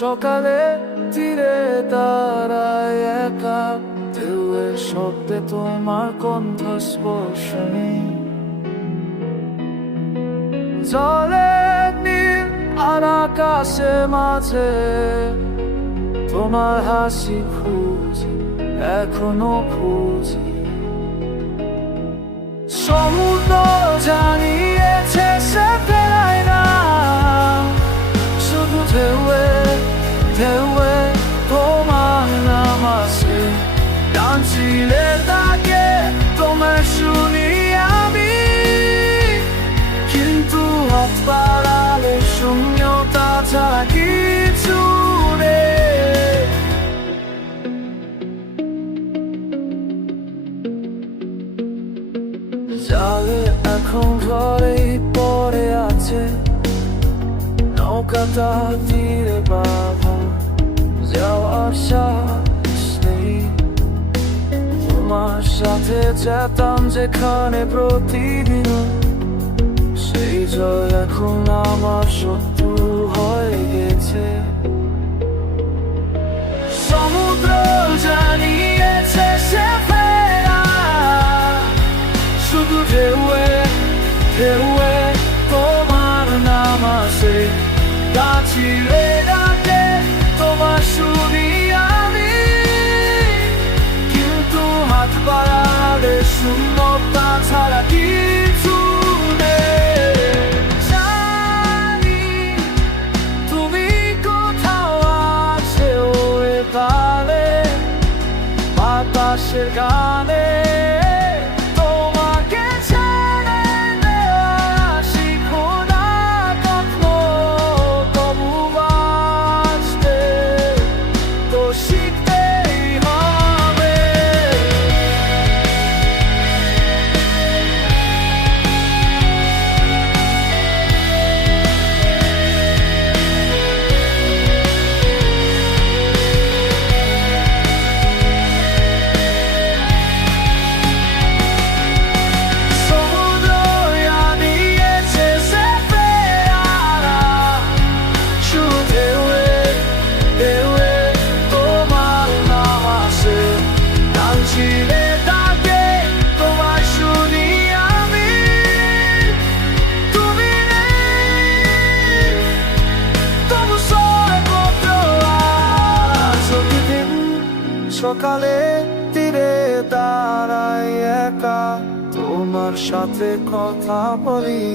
সকালে তীরে দাঁড়ায় একা, ঢেউয়ের শব্দে তোমার কণ্ঠ স্পর্শ নেই জলে, নীল আর আকাশে মাঝে তোমার হাসি খুঁজি, এখনও খুঁজি। সমুদ্র ঢেউয়ে তোমার নাম আছে ডানছিলে তাকে তোমার শুনি আমি কিন্তু হাত বাড়ালে শূন্যতা কিছু নেই। জালে এখন ঘরেই পড়ে আছে, নৌকাটা তীরে সাথে যেতাম যেখানে প্রতিদিন। সেই জয় এখন আমার শত্রু হয়ে গেছে। সমুদ্র জানিয়েছে সে ফেরা। শুধু ঢেউয়ে ঢেউয়ে তোমার নাম আসে। গাছিলে বাড়ালে শূন্যতা ছাড়া কিছু তুমি কোথাও আছে ওরে তালে বাতাসের গানে। সকালে তীরে দাঁড়াই একা। তোমার সাথে কথা বলি।